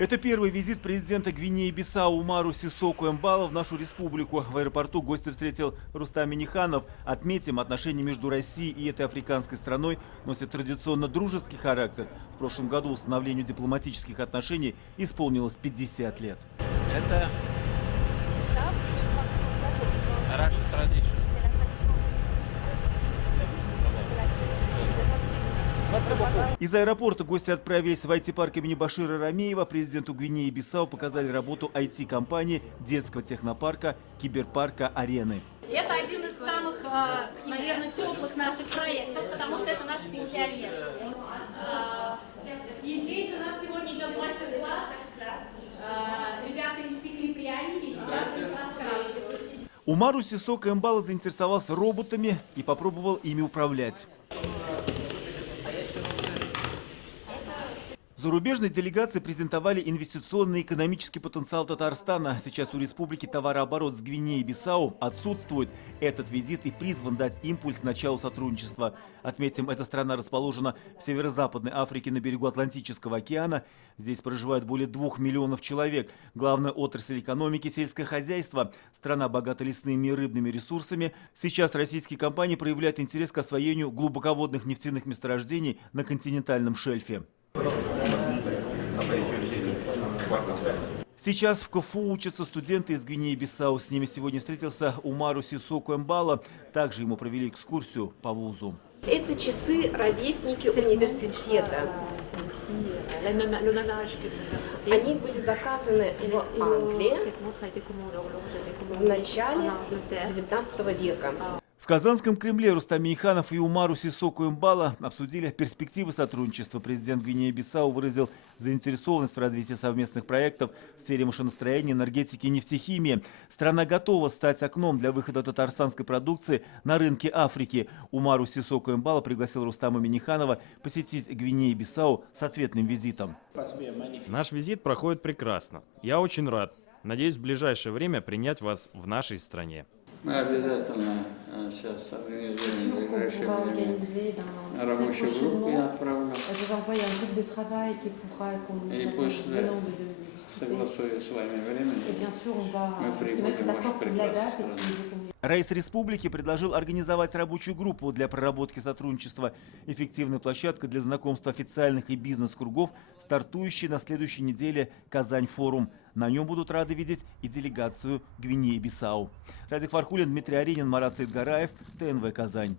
Это первый визит президента Гвинеи-Бисау Умару Сиссоку Эмбало в нашу республику. В аэропорту гостя встретил Рустам Минниханов. Отметим, отношения между Россией и этой африканской страной носят традиционно дружеский характер. В прошлом году установлению дипломатических отношений исполнилось 50 лет. Это Russian tradition. Из аэропорта гости отправились в IT-парк имени Башира Рамеева. Президенту Гвинеи-Бисау показали работу IT-компании, детского технопарка, киберпарка «Арены». Это один из самых, наверное, теплых наших проектов, потому что это наши пенсионеры. И здесь у нас сегодня идет мастер-класс. Ребята испекли пряники и сейчас их раскрашивают. Умару Сиссоку Эмбало заинтересовался роботами и попробовал ими управлять. Зарубежные делегации презентовали инвестиционный и экономический потенциал Татарстана. Сейчас у республики товарооборот с Гвинеей-Бисау отсутствует. Этот визит и призван дать импульс началу сотрудничества. Отметим, эта страна расположена в северо-западной Африке на берегу Атлантического океана. Здесь проживает более 2 миллионов человек. Главная отрасль экономики – сельское хозяйство. Страна богата лесными и рыбными ресурсами. Сейчас российские компании проявляют интерес к освоению глубоководных нефтяных месторождений на континентальном шельфе. Сейчас в КФУ учатся студенты из Гвинеи-Бисау. С ними сегодня встретился Умару Сиссоку Эмбало. Также ему провели экскурсию по вузу. Это часы ровесники университета. Они были заказаны в Англии в начале 19 века. В Казанском Кремле Рустам Минниханов и Умару Сиссоку Эмбало обсудили перспективы сотрудничества. Президент Гвинеи-Бисау выразил заинтересованность в развитии совместных проектов в сфере машиностроения, энергетики и нефтехимии. Страна готова стать окном для выхода татарстанской продукции на рынке Африки. Умару Сиссоку Эмбало пригласил Рустама Минниханова посетить Гвинею-Бисау с ответным визитом. Наш визит проходит прекрасно. Я очень рад. Надеюсь, в ближайшее время принять вас в нашей стране. Мы обязательно сейчас организуем в ближайшее время рабочую группу, я отправлю. И после, согласуя с вами время, мы прибудем в вашу прекрасную страну. Раис республики предложил организовать рабочую группу для проработки сотрудничества. Эффективная площадка для знакомства официальных и бизнес-кругов, стартующий на следующей неделе Казань-форум. На нем будут рады видеть и делегацию Гвинеи-Бисау. Радик Фархулин, Дмитрий Аренин, Марат Саидгараев, ТНВ Казань.